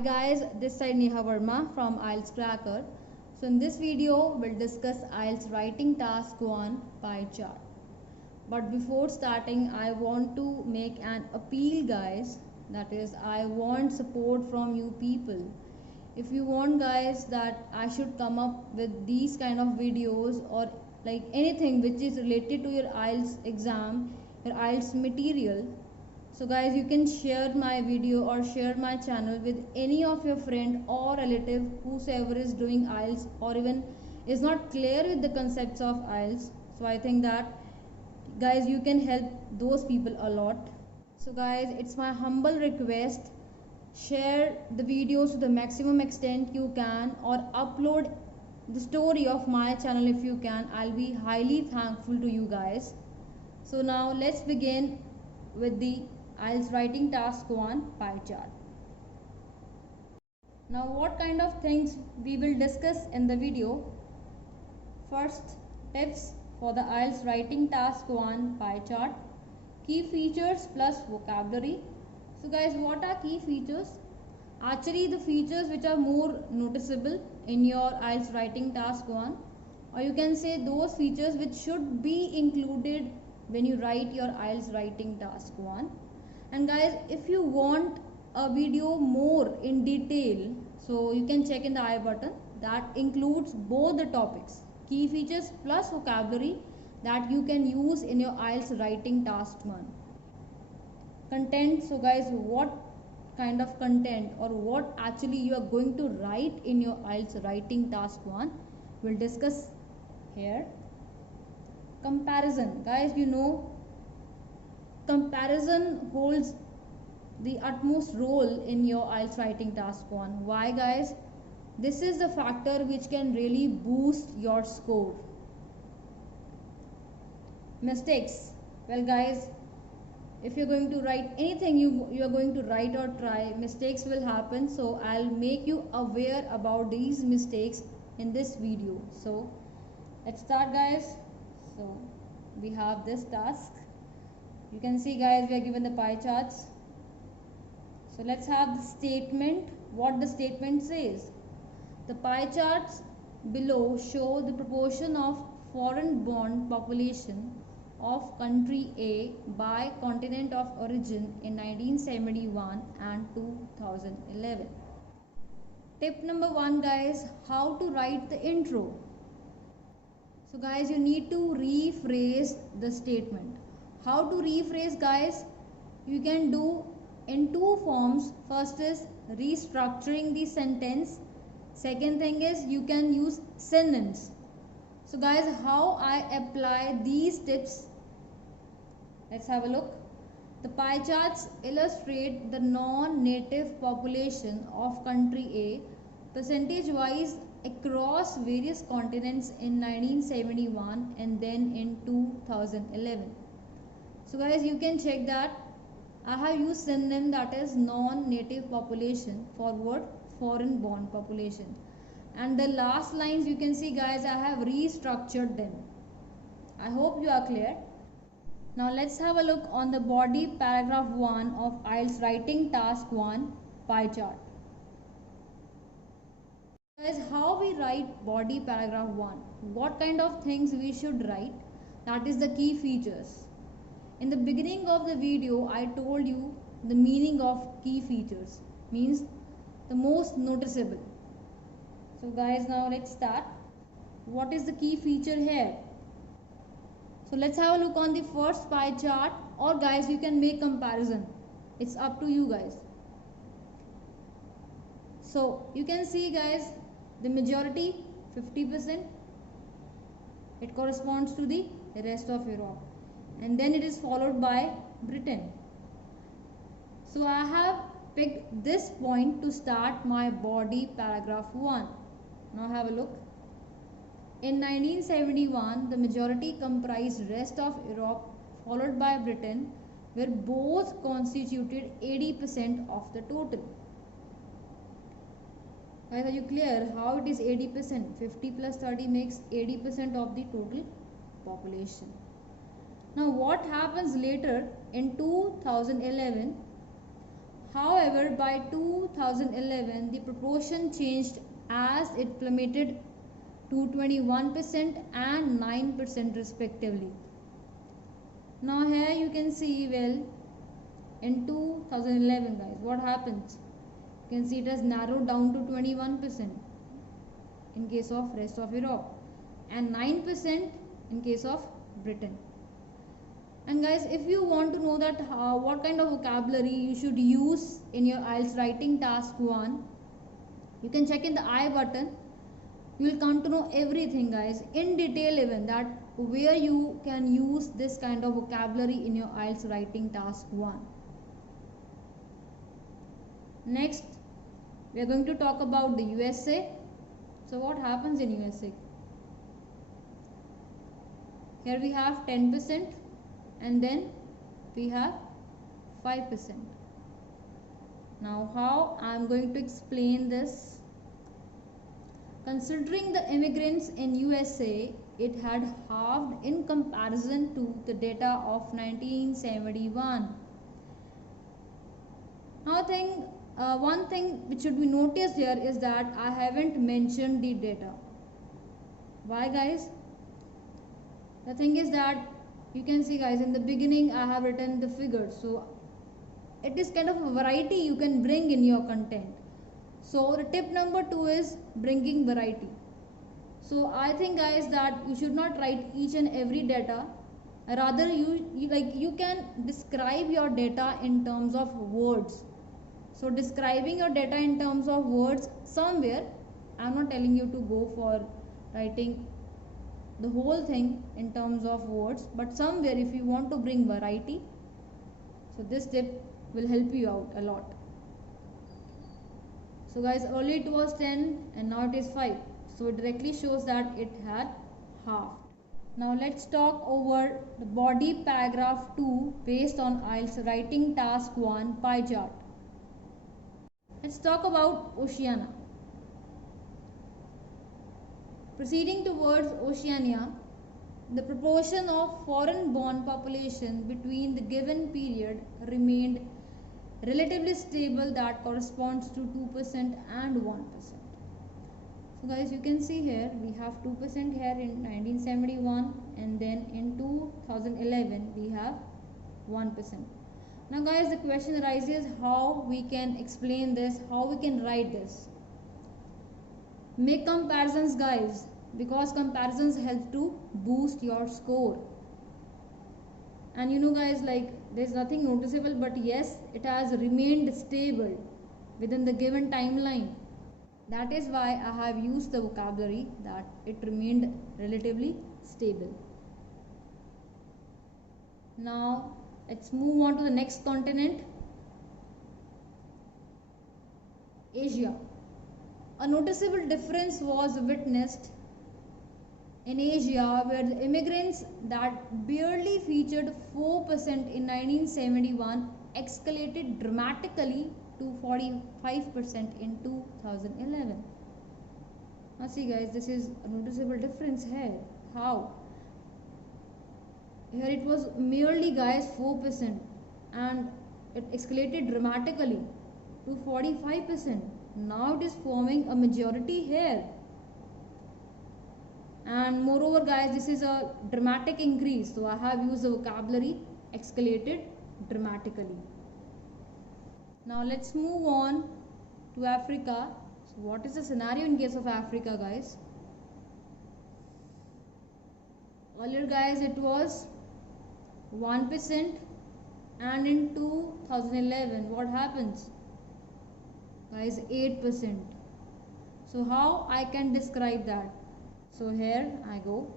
Hi guys, this side Neha Verma from IELTS Cracker. So in this video, we'll discuss IELTS writing task 1 pie chart. But before starting, I want to make an appeal guys. That is, I want support from you people. If you want guys that I should come up with these kind of videos or like anything which is related to your IELTS exam, your IELTS material, so guys, you can share my video or share my channel with any of your friend or relative whosoever is doing IELTS or even is not clear with the concepts of IELTS. So I think that guys you can help those people a lot. So guys, it's my humble request, share the videos to the maximum extent you can or upload the story of my channel if you can. I'll be highly thankful to you guys. So now let's begin with the IELTS writing task 1 pie chart. Now what kind of things we will discuss in the video? First, tips for the IELTS writing task 1 pie chart. Key features plus vocabulary. So guys, what are key features? Actually the features which are more noticeable in your IELTS writing task 1, or you can say those features which should be included when you write your IELTS writing task 1. And guys, if you want a video more in detail, so you can check in the I button, that includes both the topics, key features plus vocabulary, that you can use in your IELTS writing task 1. Content. So guys, what kind of content or what actually you are going to write in your IELTS writing task 1, we'll discuss here. Comparison. Guys, you know comparison holds the utmost role in your IELTS writing task 1. Why guys? This is the factor which can really boost your score. Mistakes. Well guys, if you're going to write anything you are going to write or try, mistakes will happen. So I'll make you aware about these mistakes in this video. So let's start guys. So we have this task. You can see guys, we are given the pie charts. So let's have the statement, what the statement says. The pie charts below show the proportion of foreign born population of country A by continent of origin in 1971 and 2011. Tip number 1 guys, how to write the intro. So guys, you need to rephrase the statement. How to rephrase guys? You can do in two forms. First is restructuring the sentence. Second thing is you can use synonyms. So guys, how I apply these tips? Let's have a look. The pie charts illustrate the non-native population of country A percentage wise across various continents in 1971 and then in 2011. So guys, you can check that I have used synonym, that is non-native population, for what? Foreign born population. And the last lines you can see guys, I have restructured them. I hope you are clear. Now let's have a look on the body paragraph 1 of IELTS writing task 1 pie chart. Guys, how we write body paragraph 1? What kind of things we should write? That is the key features. In the beginning of the video, I told you the meaning of key features, means the most noticeable. So guys, now let's start. What is the key feature here? So let's have a look on the first pie chart, or guys you can make comparison. It's up to you guys. So you can see guys, the majority 50%, it corresponds to the rest of Europe. And then it is followed by Britain. So I have picked this point to start my body paragraph 1. Now have a look. In 1971, the majority comprised rest of Europe followed by Britain, where both constituted 80% of the total. Guys, are you clear how it is 80%? 50 plus 30 makes 80% of the total population. Now what happens later in 2011? However, by 2011, the proportion changed as it plummeted to 21% and 9% respectively. Now here you can see, well, in 2011 guys, what happens? You can see it has narrowed down to 21% in case of rest of Europe and 9% in case of Britain. And guys, if you want to know that what kind of vocabulary you should use in your IELTS writing task 1, you can check in the I button. You will come to know everything guys in detail, even that where you can use this kind of vocabulary in your IELTS writing task 1. Next, we are going to talk about the USA. So what happens in USA? Here we have 10% and then we have 5%. Now how I am going to explain this? Considering the immigrants in USA, it had halved in comparison to the data of 1971. Now one thing which should be noticed here is that I haven't mentioned the data. Why guys? The thing is that you can see guys, in the beginning I have written the figures, so it is kind of a variety you can bring in your content. So the tip number 2 is bringing variety. So I think guys that you should not write each and every data, rather you can describe your data in terms of words. So describing your data in terms of words, somewhere I am not telling you to go for writing the whole thing in terms of words, but somewhere if you want to bring variety, so this tip will help you out a lot. So guys, earlier it was 10 and now it is 5, so it directly shows that it had halved. Now let's talk over the body paragraph 2 based on IELTS writing task 1 pie chart. Let's talk about Oceania. Proceeding towards Oceania, the proportion of foreign-born population between the given period remained relatively stable, that corresponds to 2% and 1%. So guys, you can see here we have 2% here in 1971 and then in 2011 we have 1%. Now guys, the question arises how we can explain this, how we can write this. Make comparisons guys, because comparisons help to boost your score. And you know guys, like there's nothing noticeable, but yes, it has remained stable within the given timeline. That is why I have used the vocabulary that it remained relatively stable. Now let's move on to the next continent, Asia. A noticeable difference was witnessed in Asia, where the immigrants that barely featured 4% in 1971 escalated dramatically to 45% in 2011. Now see guys, this is a noticeable difference here. How? Here it was merely guys 4% and it escalated dramatically to 45%. Now it is forming a majority here. And moreover guys, this is a dramatic increase, so I have used the vocabulary escalated dramatically. Now let's move on to Africa. So what is the scenario in case of Africa guys? Earlier guys it was 1% and in 2011 what happens guys? 8%. So how I can describe that? So here I go.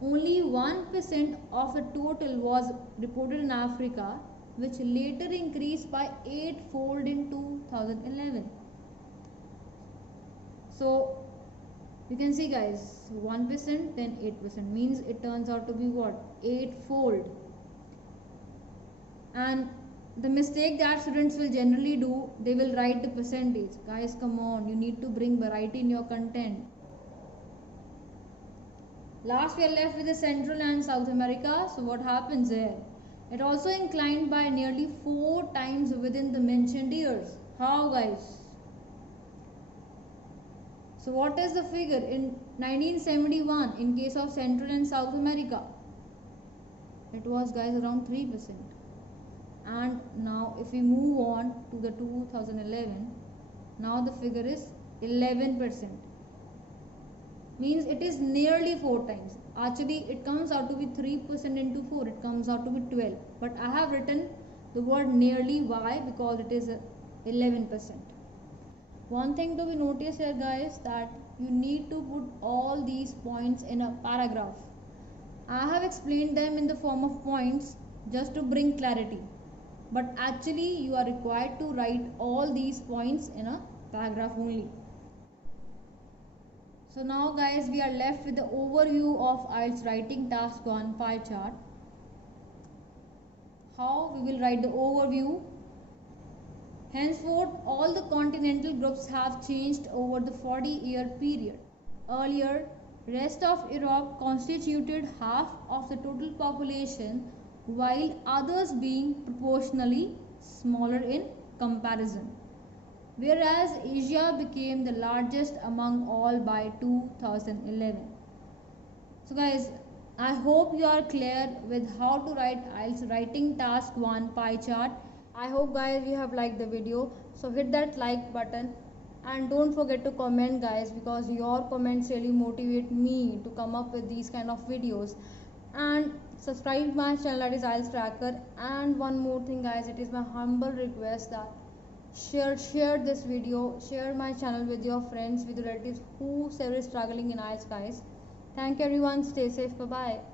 Only 1% of the total was reported in Africa, which later increased by 8-fold in 2011. So you can see guys, 1% then 8% means it turns out to be what? 8-fold. And the mistake that students will generally do, they will write the percentage. Guys, come on, you need to bring variety in your content. Last we are left with the Central and South America. So what happens here? It also inclined by nearly 4 times within the mentioned years. How, guys? So what is the figure in 1971 in case of Central and South America? It was, guys, around 3%. And now if we move on to the 2011, now the figure is 11%. Means it is nearly 4 times. Actually it comes out to be 3% into 4, it comes out to be 12. But I have written the word nearly. Why? Because it is 11%. One thing to be noticed here, guys, that you need to put all these points in a paragraph. I have explained them in the form of points just to bring clarity, but actually you are required to write all these points in a paragraph only. So now, guys, we are left with the overview of IELTS writing task 1 pie chart. How we will write the overview? Henceforth, all the continental groups have changed over the 40-year period. Earlier, rest of Europe constituted half of the total population, while others being proportionally smaller in comparison. Whereas Asia became the largest among all by 2011. So guys, I hope you are clear with how to write IELTS writing task 1 pie chart. I hope, guys, you have liked the video. So hit that like button and don't forget to comment, guys, because your comments really motivate me to come up with these kind of videos. And subscribe my channel, that is IELTS Tracker. And one more thing, guys, it is my humble request that share this video, share my channel with your friends, with relatives who are struggling in IELTS, guys. Thank you everyone, stay safe, bye bye.